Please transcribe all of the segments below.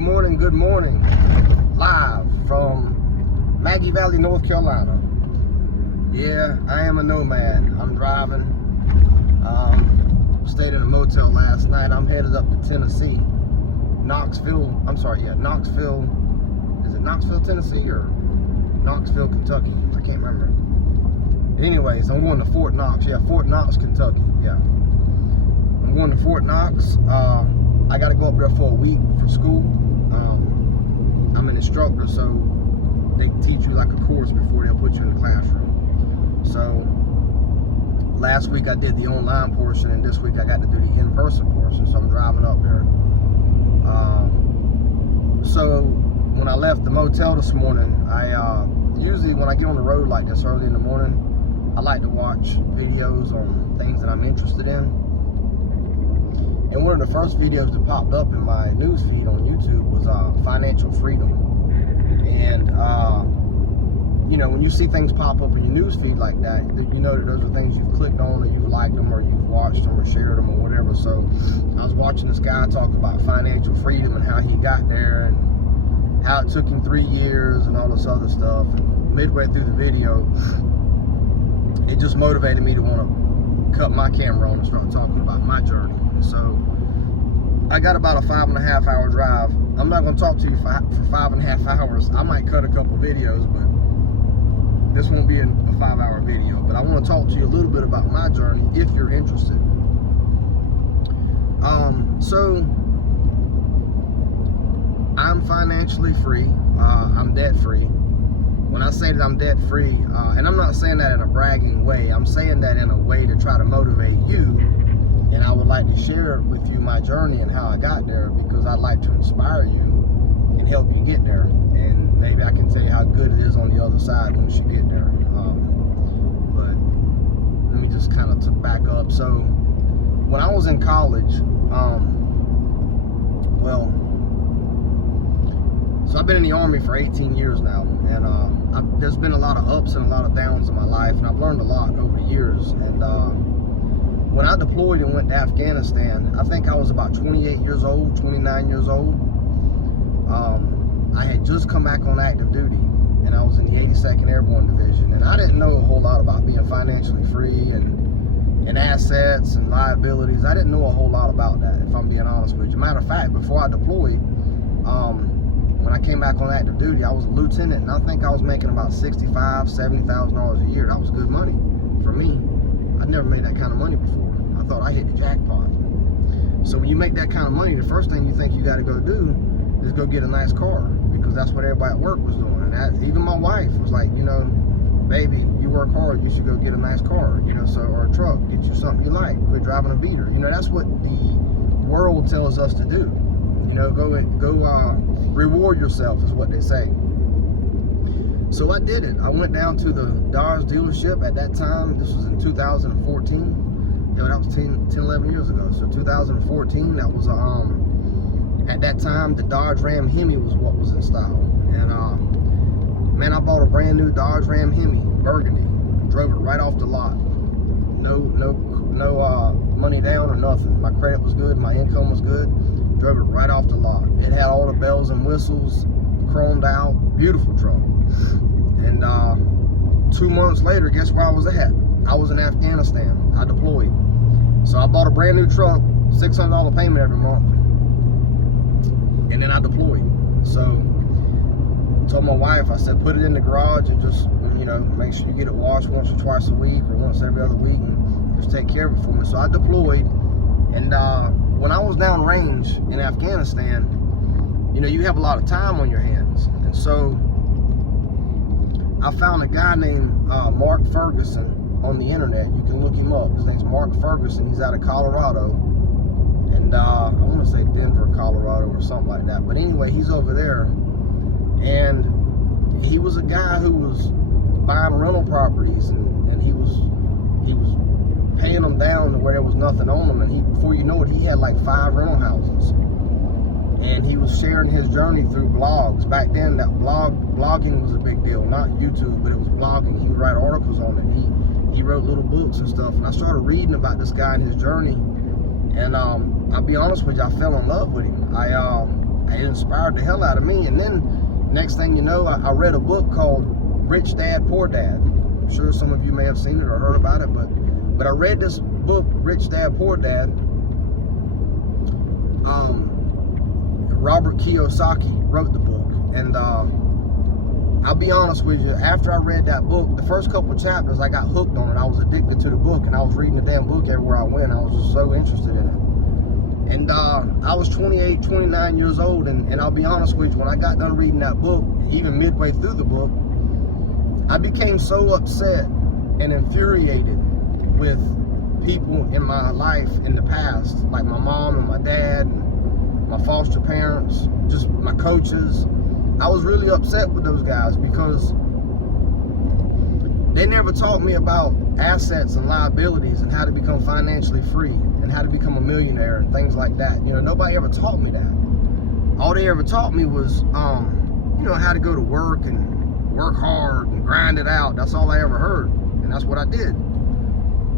good morning. Live from Maggie Valley, North Carolina. Yeah, I am a nomad. I'm driving. Stayed in a motel last night. I'm headed up to Tennessee. Knoxville, is it Knoxville, Tennessee or Knoxville, Kentucky? I can't remember. Anyways, I'm going to Fort Knox. Yeah, Fort Knox, Kentucky. Yeah. I'm going to Fort Knox. I got to go up there for a week for school. I'm an instructor, so they teach you like a course before they'll put you in the classroom. So last week I did the online portion, and this week I got to do the in-person portion, so I'm driving up there. So when I left the motel this morning, I usually when I get on the road like this early in the morning, I like to watch videos on things that I'm interested in. And one of the first videos that popped up in my news feed on YouTube was financial freedom. And you know, when you see things pop up in your news feed like that, you know that those are things you've clicked on, or you've liked them, or you've watched them, or shared them, or whatever. So I was watching this guy talk about financial freedom and how he got there, and how it took him 3 years, and all this other stuff. And midway through the video, it just motivated me to want to cut my camera on and start talking about my journey. So I got about a 5.5 hour drive. I'm not going to talk to you for 5.5 hours. I might cut a couple videos, but this won't be a 5-hour video. But I want to talk to you a little bit about my journey if you're interested. So I'm financially free. I'm debt free. When I say that I'm debt free, and I'm not saying that in a bragging way, I'm saying that in a way to try to motivate you. And I would like to share with you my journey and how I got there, because I'd like to inspire you and help you get there. And maybe I can tell you how good it is on the other side once you get there. But let me just kind of back up. So when I was in college, so I've been in the Army for 18 years now. And there's been a lot of ups and a lot of downs in my life. And I've learned a lot over the years. And when I deployed and went to Afghanistan, I think I was about 28 years old, 29 years old. I had just come back on active duty, and I was in the 82nd Airborne Division, and I didn't know a whole lot about being financially free and assets and liabilities. I didn't know a whole lot about that, if I'm being honest with you. Matter of fact, before I deployed, when I came back on active duty, I was a lieutenant, and I think I was making about $65,000, $70,000 a year. That was good money for me. I'd never made that kind of money before. I thought I hit the jackpot. So when you make that kind of money, the first thing you think you got to go do is go get a nice car, because that's what everybody at work was doing. And even my wife was like, you know, baby, you work hard, you should go get a nice car, you know, so, or a truck, get you something you like, quit driving a beater. You know, that's what the world tells us to do. You know, go reward yourself is what they say. So I did it. I went down to the Dodge dealership at that time. This was in 2014. Yo, that was 11 years ago. So 2014, that was at that time, the Dodge Ram Hemi was what was in style. And man, I bought a brand new Dodge Ram Hemi, burgundy. Drove it right off the lot. No money down or nothing. My credit was good, my income was good. Drove it right off the lot. It had all the bells and whistles, chromed out, beautiful truck. And 2 months later, guess where I was at? I was in Afghanistan. I deployed. So I bought a brand new truck, $600 payment every month. And then I deployed. So I told my wife, I said, put it in the garage and just, you know, make sure you get it washed once or twice a week, or once every other week, and just take care of it for me. So I deployed. And when I was down range in Afghanistan, you know, you have a lot of time on your hands. And so I found a guy named Mark Ferguson on the internet. You can look him up. His name's Mark Ferguson. He's out of Colorado. And I want to say Denver, Colorado, or something like that. But anyway, he's over there. And he was a guy who was buying rental properties, and he was paying them down to where there was nothing on them. And before you know it, he had like 5 rental houses. And he was sharing his journey through blogs. Back then, that blogging was a big deal. Not YouTube, but it was blogging. He would write articles on it. He wrote little books and stuff. And I started reading about this guy and his journey. And I'll be honest with you, I fell in love with him. I it inspired the hell out of me. And then next thing you know, I read a book called Rich Dad, Poor Dad. I'm sure some of you may have seen it or heard about it, but I read this book, Rich Dad, Poor Dad. Robert Kiyosaki wrote the book, and I'll be honest with you, after I read that book, the first couple of chapters, I got hooked on it. I was addicted to the book, and I was reading the damn book everywhere I went. I was just so interested in it. And I was 28, 29 years old, and I'll be honest with you, when I got done reading that book, even midway through the book, I became so upset and infuriated with people in my life in the past, like my mom and my dad, and my foster parents, just my coaches. I was really upset with those guys because they never taught me about assets and liabilities and how to become financially free and how to become a millionaire and things like that. You know, nobody ever taught me that. All they ever taught me was, you know, how to go to work and work hard and grind it out. That's all I ever heard, and that's what I did.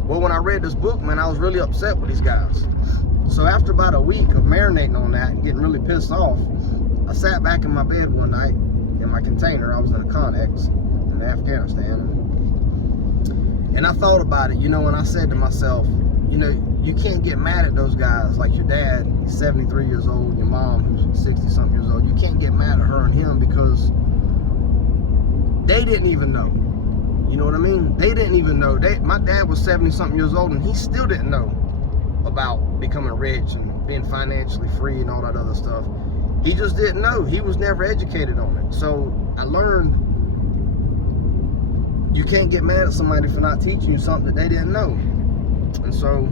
Well, when I read this book, man, I was really upset with these guys. So after about a week of marinating on that and getting really pissed off, I sat back in my bed one night in my container. I was in a Connex in Afghanistan. And I thought about it, you know, and I said to myself, you know, you can't get mad at those guys. Like your dad, he's 73 years old, your mom, who's 60-something years old. You can't get mad at her and him because they didn't even know. You know what I mean? They didn't even know. My dad was 70-something years old, and he still didn't know about becoming rich and being financially free and all that other stuff. He just didn't know. He was never educated on it. So I learned you can't get mad at somebody for not teaching you something that they didn't know. And so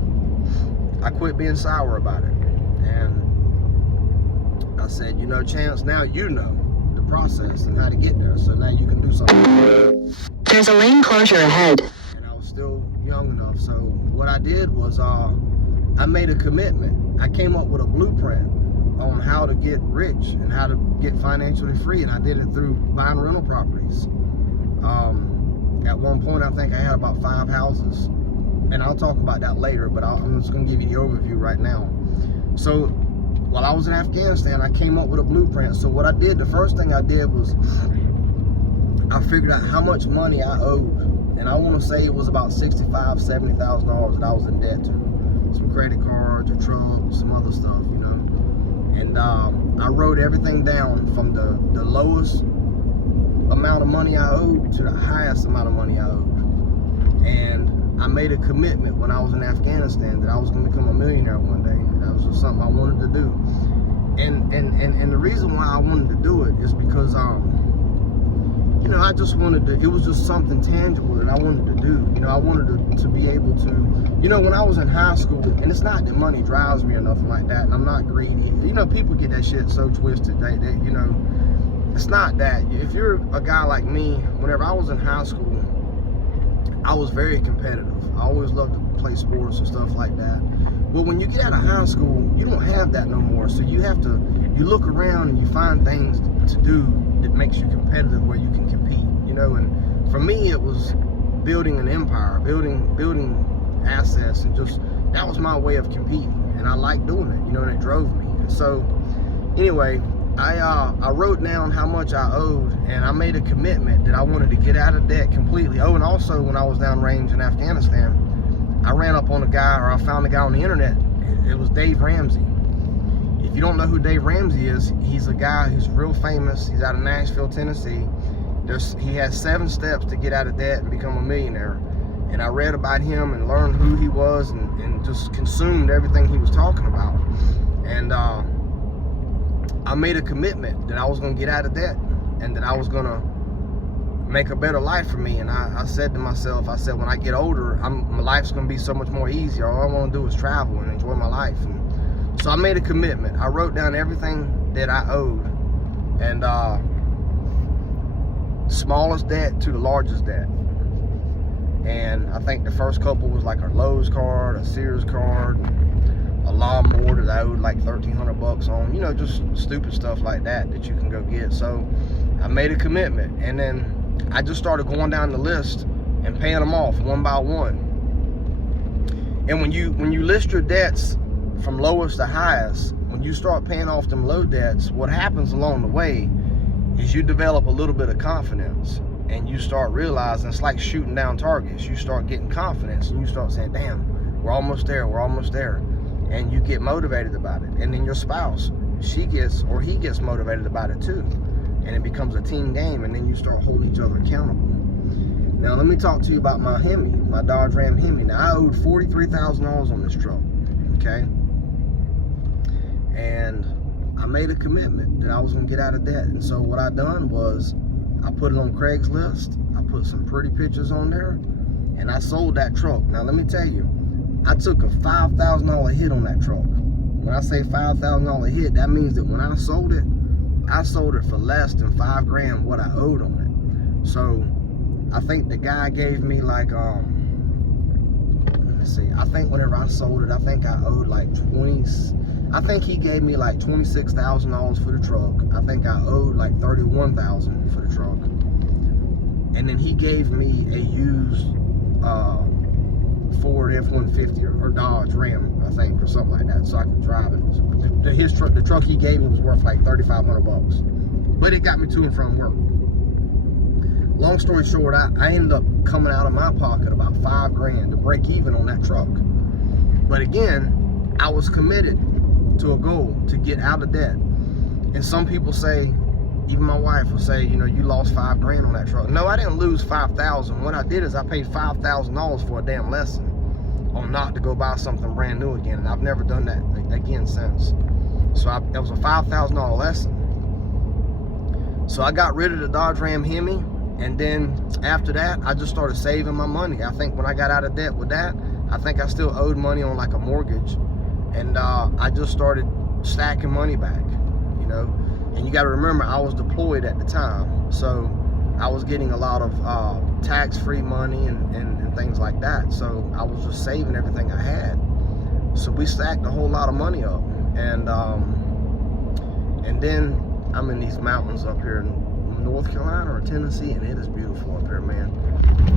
I quit being sour about it. And I said, you know, Chance, now you know the process and how to get there. So now you can do something. There's a lane closure ahead. And I was still young enough. So what I did was I made a commitment. I came up with a blueprint on how to get rich and how to get financially free, and I did it through buying rental properties. At one point, I think I had about 5 houses, and I'll talk about that later, but I'm just going to give you the overview right now. So while I was in Afghanistan, I came up with a blueprint. So what I did, the first thing I did was I figured out how much money I owed, and I want to say it was about $65,000, $70,000 that I was in debt to. Some credit cards, a truck, some other stuff, you know. And I wrote everything down from the lowest amount of money I owed to the highest amount of money I owed. And I made a commitment when I was in Afghanistan that I was going to become a millionaire one day. That was just something I wanted to do. And the reason why I wanted to do it is because you know, I just wanted to, it was just something tangible that I wanted to do. You know, I wanted to be able to, you know, when I was in high school, and it's not that money drives me or nothing like that, and I'm not greedy. You know, people get that shit so twisted. They you know, it's not that. If you're a guy like me, whenever I was in high school, I was very competitive. I always loved to play sports and stuff like that. But when you get out of high school, you don't have that no more. So you have to, you look around and you find things to do that makes you competitive, where you can compete, you know. And for me, it was building an empire, building assets, and just, that was my way of competing, and I liked doing it, you know, and it drove me. And so anyway, I wrote down how much I owed, and I made a commitment that I wanted to get out of debt completely. Oh, and also when I was downrange in Afghanistan, I ran up on a guy, or I found a guy on the internet. It was Dave Ramsey. If you don't know who Dave Ramsey is, he's a guy who's real famous. He's out of Nashville, Tennessee. He has 7 steps to get out of debt and become a millionaire. And I read about him and learned who he was, and just consumed everything he was talking about. And I made a commitment that I was going to get out of debt and that I was going to make a better life for me. And I said to myself, I said, when I get older, my life's going to be so much more easier. All I want to do is travel and enjoy my life. And so I made a commitment. I wrote down everything that I owed, and smallest debt to the largest debt. And I think the first couple was like a Lowe's card, a Sears card, a lawnmower that I owed like $1,300 on, you know, just stupid stuff like that you can go get. So I made a commitment, and then I just started going down the list and paying them off one by one. And when you list your debts from lowest to highest, when you start paying off them low debts, what happens along the way is you develop a little bit of confidence, and you start realizing it's like shooting down targets. You start getting confidence, and you start saying, damn, we're almost there, and you get motivated about it. And then your spouse, he gets motivated about it too, and it becomes a team game, and then you start holding each other accountable. Now let me talk to you about my Hemi, my Dodge Ram Hemi. Now I owed $43,000 on this truck, okay? And I made a commitment that I was gonna get out of debt. And so what I done was I put it on Craigslist, I put some pretty pictures on there, and I sold that truck. Now let me tell you, I took a $5,000 hit on that truck. When I say $5,000 hit, that means that when I sold it for less than $5,000 what I owed on it. So I think the guy gave me like, let me see, I think whenever I sold it, I think I owed like I think he gave me like $26,000 for the truck. I think I owed like $31,000 for the truck. And then he gave me a used Ford F-150 or Dodge Ram, I think, or something like that, so I could drive it. The truck he gave me was worth like $3,500, but it got me to and from work. Long story short, I ended up coming out of my pocket about $5,000 to break even on that truck. But again, I was committed to a goal to get out of debt. And some people say, even my wife will say, you know, you lost $5,000 on that truck. No, I didn't lose $5,000. What I did is I paid $5,000 for a damn lesson on not to go buy something brand new again. And I've never done that again since. So that was a $5,000 lesson. So I got rid of the Dodge Ram Hemi. And then after that, I just started saving my money. I think when I got out of debt with that, I think I still owed money on like a mortgage. And I just started stacking money back, you know. And you got to remember, I was deployed at the time. So I was getting a lot of tax-free money and things like that. So I was just saving everything I had. So we stacked a whole lot of money up. And then I'm in these mountains up here in North Carolina or Tennessee, and it is beautiful up here, man.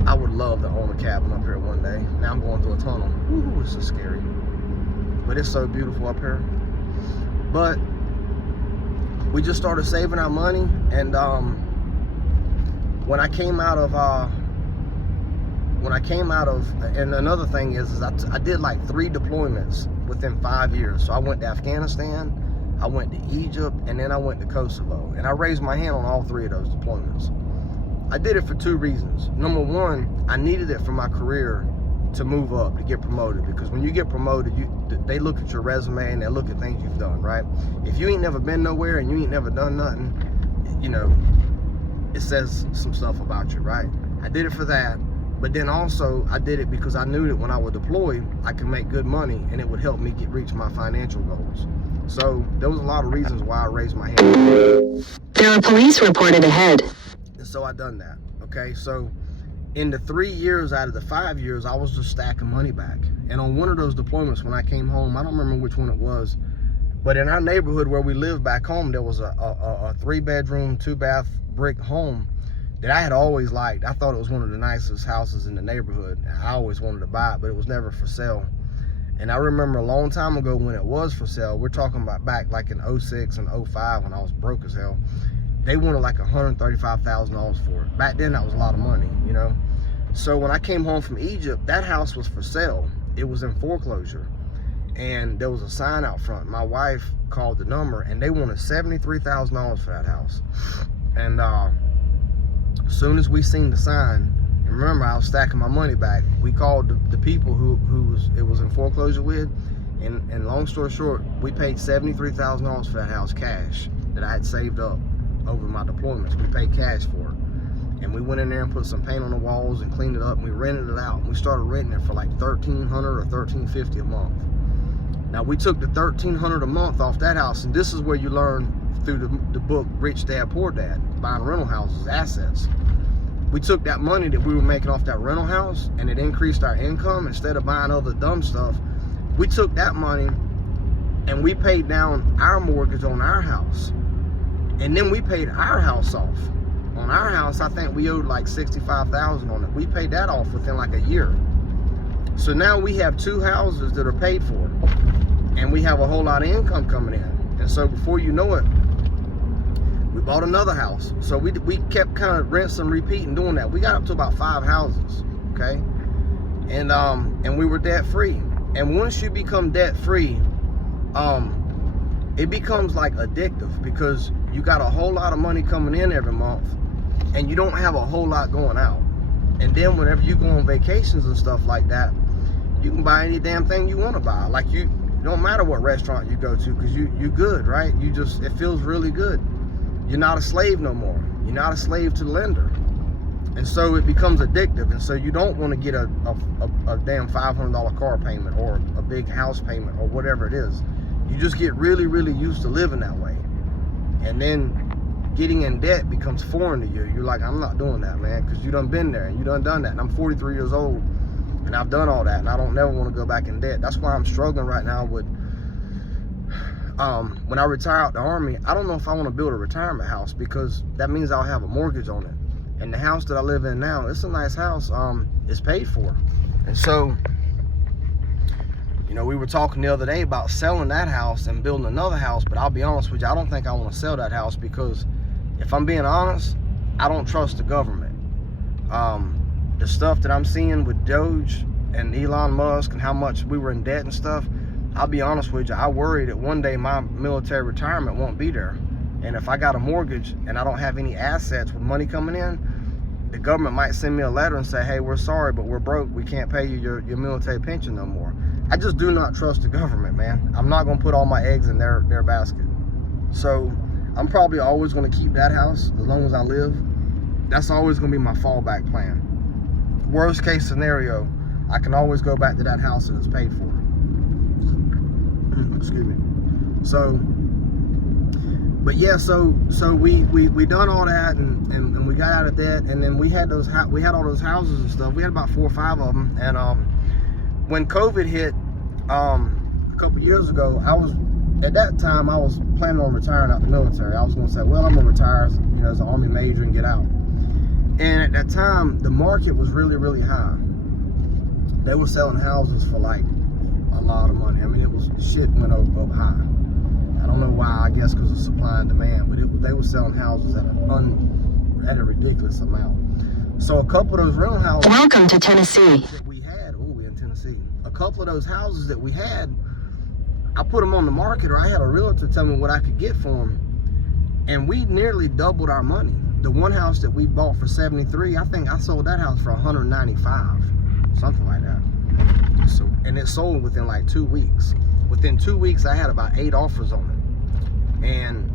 I would love to own a cabin up here one day. Now I'm going through a tunnel. Ooh, it's so scary. But it's so beautiful up here. But we just started saving our money, and when I came out of, and another thing is I did like 3 deployments within 5 years. So I went to Afghanistan, I went to Egypt, and then I went to Kosovo. And I raised my hand on all 3 of those deployments. I did it for 2 reasons. Number one, I needed it for my career to move up, to get promoted. Because when you get promoted, they look at your resume and they look at things you've done, right? If you ain't never been nowhere and you ain't never done nothing, you know, it says some stuff about you, right? I did it for that. But then also, I did it because I knew that when I would deploy, I could make good money and it would help me reach my financial goals. So there was a lot of reasons why I raised my hand. There are police reported ahead. And so I done that, okay? So in the 3 years out of the 5 years, I was just stacking money back. And on one of those deployments when I came home, I don't remember which one it was, but in our neighborhood where we lived back home, there was a 3-bedroom, 2-bath brick home that I had always liked. I thought it was one of the nicest houses in the neighborhood. I always wanted to buy it, but it was never for sale. And I remember a long time ago when it was for sale, we're talking about back like in 06 and 05 when I was broke as hell, they wanted like $135,000 for it. Back then that was a lot of money, you know? So when I came home from Egypt, that house was for sale. It was in foreclosure. And there was a sign out front. My wife called the number and they wanted $73,000 for that house. And as soon as we seen the sign, and remember, I was stacking my money back. We called the people who it was in foreclosure with, and long story short, we paid $73,000 for that house cash that I had saved up over my deployments. We paid cash for it, and we went in there and put some paint on the walls and cleaned it up. And we rented it out, and we started renting it for like $1,300 or $1,350 a month. Now we took the $1,300 a month off that house, and this is where you learn through the book Rich Dad Poor Dad, buying rental houses, assets. We took that money that we were making off that rental house and it increased our income. Instead of buying other dumb stuff, we took that money and we paid down our mortgage on our house. And then we paid our house off. On our house, I think we owed like $65,000 on it. We paid that off within like a year. So now we have 2 houses that are paid for. and we have a whole lot of income coming in. And so before you know it, we bought another house. So we kept kind of rinse and repeat and doing that. We got up to about 5 houses, okay? And we were debt free. And once you become debt free, it becomes like addictive, because you got a whole lot of money coming in every month and you don't have a whole lot going out. And then whenever you go on vacations and stuff like that, you can buy any damn thing you want to buy. Like it don't matter what restaurant you go to, because you good, right? It feels really good. You're not a slave no more. You're not a slave to the lender. And so it becomes addictive. And so you don't want to get a damn $500 car payment or a big house payment or whatever it is. You just get really, really used to living that way. And then getting in debt becomes foreign to you. You're like, I'm not doing that, man, because you done been there and you done that. And I'm 43 years old and I've done all that, and I don't never want to go back in debt. That's why I'm struggling right now with, when I retire out the Army, I don't know if I want to build a retirement house, because that means I'll have a mortgage on it. And the house that I live in now, it's a nice house, it's paid for. And so, you know, we were talking the other day about selling that house and building another house, but I'll be honest with you, I don't think I want to sell that house, because if I'm being honest, I don't trust the government. The stuff that I'm seeing with Doge and Elon Musk and how much we were in debt and stuff, I'll be honest with you, I worry that one day my military retirement won't be there. And if I got a mortgage and I don't have any assets with money coming in, the government might send me a letter and say, hey, we're sorry, but we're broke. We can't pay you your military pension no more. I just do not trust the government, man. I'm not going to put all my eggs in their basket. So I'm probably always going to keep that house as long as I live. That's always going to be my fallback plan. Worst case scenario, I can always go back to that house that is paid for. Excuse me. So, but yeah, so we done all that, and we got out of debt, and then we had all those houses and stuff. We had about 4 or 5 of them, and when COVID hit a couple years ago, at that time I was planning on retiring out the military. I was going to say, well, I'm gonna retire, you know, as an Army major and get out. And at that time, the market was really, really high. They were selling houses for like a lot of money. I mean, shit went up high. I don't know why, I guess because of supply and demand, but they were selling houses at a ridiculous amount. So a couple of those rental houses. Welcome to Tennessee. That we had, we're in Tennessee. A couple of those houses that we had, I put them on the market, or I had a realtor tell me what I could get for them, and we nearly doubled our money. The one house that we bought for 73, I think I sold that house for 195, something like that. So, and it sold within like 2 weeks. Within 2 weeks, I had about 8 offers on it. And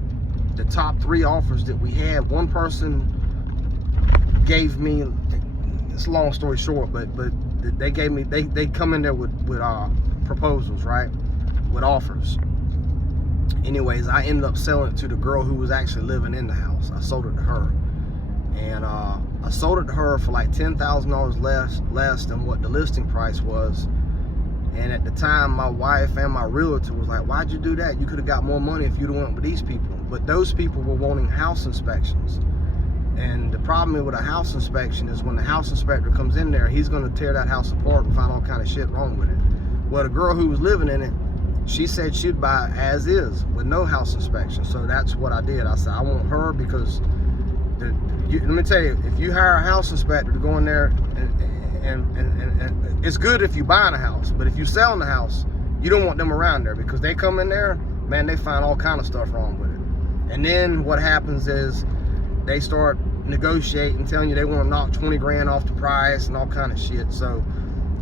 the top 3 offers that we had, one person gave me, it's a long story short, but they gave me, they come in there with proposals, right? With offers. Anyways, I ended up selling it to the girl who was actually living in the house. I sold it to her. And I sold it to her for like $10,000 less than what the listing price was. And at the time, my wife and my realtor was like, why'd you do that? You could have got more money if you'd have went with these people. But those people were wanting house inspections. And the problem with a house inspection is when the house inspector comes in there, he's going to tear that house apart and find all kind of shit wrong with it. Well, the girl who was living in it, she said she'd buy as is with no house inspection. So that's what I did. I said, I want her because, let me tell you, if you hire a house inspector to go in there, and it's good if you're buying a house, but if you're selling the house, you don't want them around there, because they come in there, man, they find all kind of stuff wrong with it. And then what happens is they start negotiating, telling you they want to knock 20 grand off the price and all kind of shit. So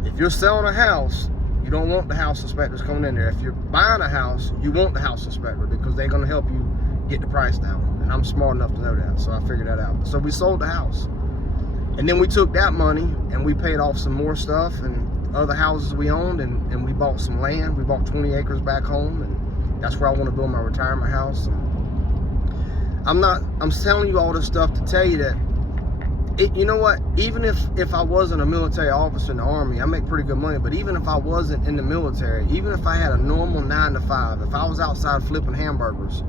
if you're selling a house, you don't want the house inspectors coming in there. If you're buying a house, you want the house inspector, because they're going to help you get the price down. And I'm smart enough to know that, so I figured that out. So we sold the house. And then we took that money and we paid off some more stuff and other houses we owned, and we bought some land. We bought 20 acres back home, and that's where I want to build my retirement house. And I'm telling you all this stuff to tell you that, you know what, even if I wasn't a military officer in the Army, I make pretty good money, but even if I wasn't in the military, even if I had a normal 9 to 5, if I was outside flipping hamburgers,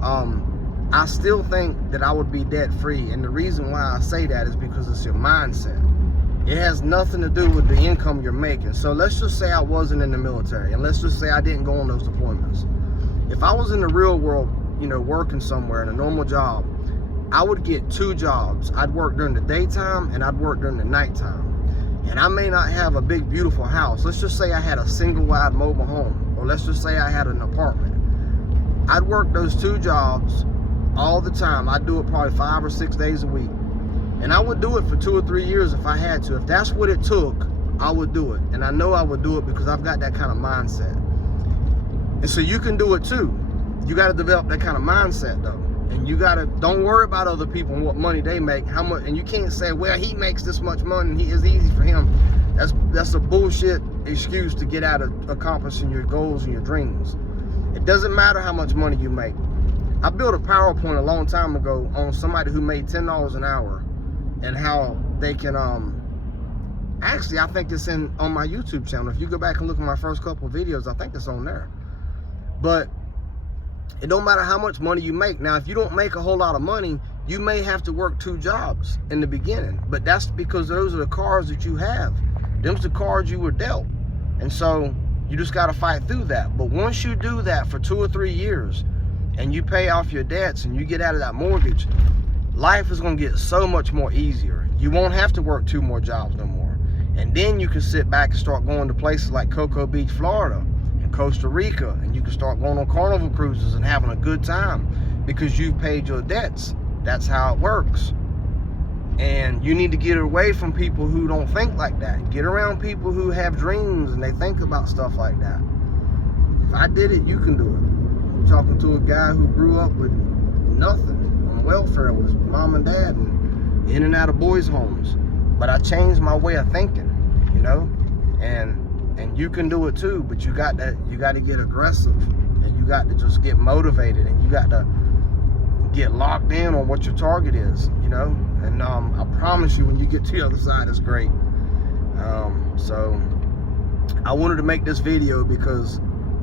I still think that I would be debt free. And the reason why I say that is because it's your mindset. It has nothing to do with the income you're making. So let's just say I wasn't in the military, and let's just say I didn't go on those deployments. If I was in the real world, working somewhere in a normal job, I would get 2 jobs. I'd work during the daytime and I'd work during the nighttime. And I may not have a big, beautiful house. Let's just say I had a single-wide mobile home, or let's just say I had an apartment. I'd work those 2 jobs all the time. I'd do it probably 5 or 6 days a week. And I would do it for 2 or 3 years if I had to. If that's what it took, I would do it. And I know I would do it because I've got that kind of mindset. And so you can do it too. You got to develop that kind of mindset though. And you got to, don't worry about other people and what money they make, how much, and you can't say, well, he makes this much money and it's easy for him. That's a bullshit excuse to get out of accomplishing your goals and your dreams. It doesn't matter how much money you make. I built a PowerPoint a long time ago on somebody who made $10 an hour and how they can, actually, I think it's on my YouTube channel. If you go back and look at my first couple of videos, I think it's on there. But it don't matter how much money you make. Now, if you don't make a whole lot of money, you may have to work 2 jobs in the beginning. But that's because those are the cards that you have. Them's the cards you were dealt. And so you just got to fight through that. But once you do that for 2 or 3 years and you pay off your debts and you get out of that mortgage, life is going to get so much more easier. You won't have to work 2 more jobs no more. And then you can sit back and start going to places like Cocoa Beach, Florida, and Costa Rica, and you can start going on carnival cruises and having a good time because you've paid your debts. That's how it works. And you need to get away from people who don't think like that. Get around people who have dreams and they think about stuff like that. If I did it, you can do it. I'm talking to a guy who grew up with nothing, on welfare with his mom and dad, and in and out of boys' homes. But I changed my way of thinking, and you can do it too. But you got to get aggressive, and you got to just get motivated, and you got to get locked in on what your target is, And I promise you, when you get to the other side, it's great. So I wanted to make this video because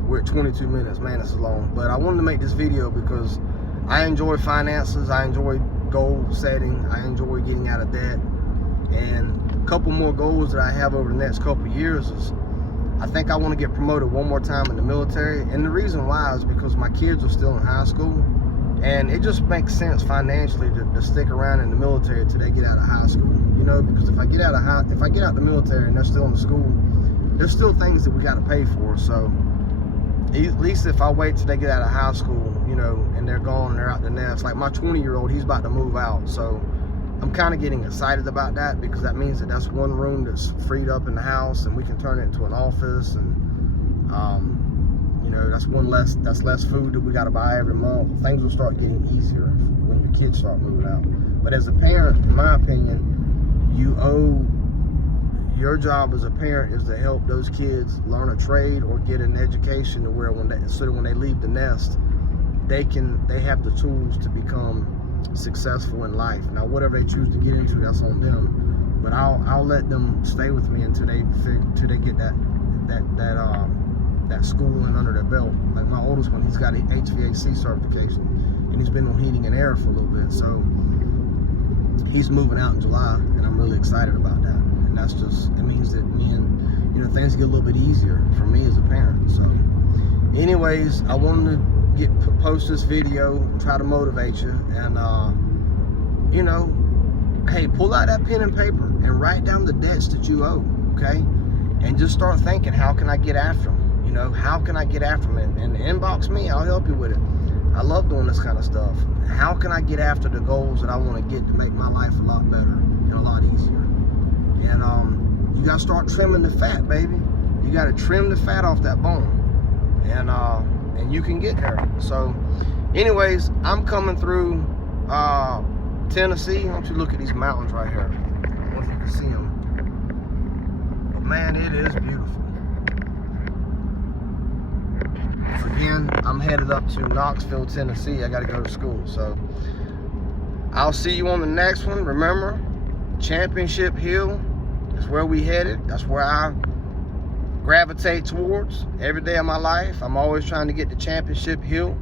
we're at 22 minutes. Man, this is long. But I wanted to make this video because I enjoy finances. I enjoy goal setting. I enjoy getting out of debt. And a couple more goals that I have over the next couple of years is I think I want to get promoted one more time in the military. And the reason why is because my kids are still in high school. And it just makes sense financially to stick around in the military until they get out of high school. Because if I get out the military and they're still in the school, there's still things that we got to pay for. So at least if I wait till they get out of high school, and they're gone and they're out the nest, like my 20-year-old, he's about to move out. So I'm kind of getting excited about that because that means that that's one room that's freed up in the house and we can turn it into an office, and that's less food that we got to buy every month. Things will start getting easier when the kids start moving out. But as a parent, in my opinion, your job as a parent is to help those kids learn a trade or get an education to where when they leave the nest, they have the tools to become successful in life. Now, whatever they choose to get into, that's on them. But I'll let them stay with me until they get that schooling under their belt. Like my oldest one, he's got an HVAC certification, and he's been on heating and air for a little bit. So he's moving out in July, and I'm really excited about that. And it means that me and things get a little bit easier for me as a parent. So, anyways, I wanted to post this video and try to motivate you, and hey, pull out that pen and paper and write down the debts that you owe, okay? And just start thinking, how can I get after them? How can I get after them? And inbox me, I'll help you with it. I love doing this kind of stuff. How can I get after the goals that I want to get to make my life a lot better and a lot easier? And you got to start trimming the fat, baby. You got to trim the fat off that bone. And you can get there. So anyways, I'm coming through Tennessee. Why don't you look at these mountains right here? I don't know if you can see them. But man, it is beautiful. Again, I'm headed up to Knoxville, Tennessee. I got to go to school. So I'll see you on the next one. Remember, Championship Hill is where we headed. That's where I gravitate towards every day of my life. I'm always trying to get to Championship Hill.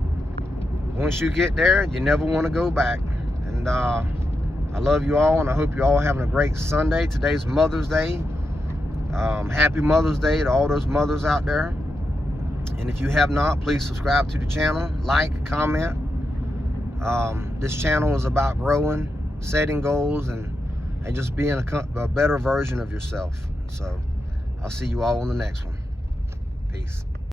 Once you get there, you never want to go back. And I love you all, and I hope you all having a great Sunday. Today's Mother's Day. Happy Mother's Day to all those mothers out there. And if you have not, please subscribe to the channel, like, comment. This channel is about growing, setting goals, and just being a better version of yourself. So I'll see you all on the next one. Peace.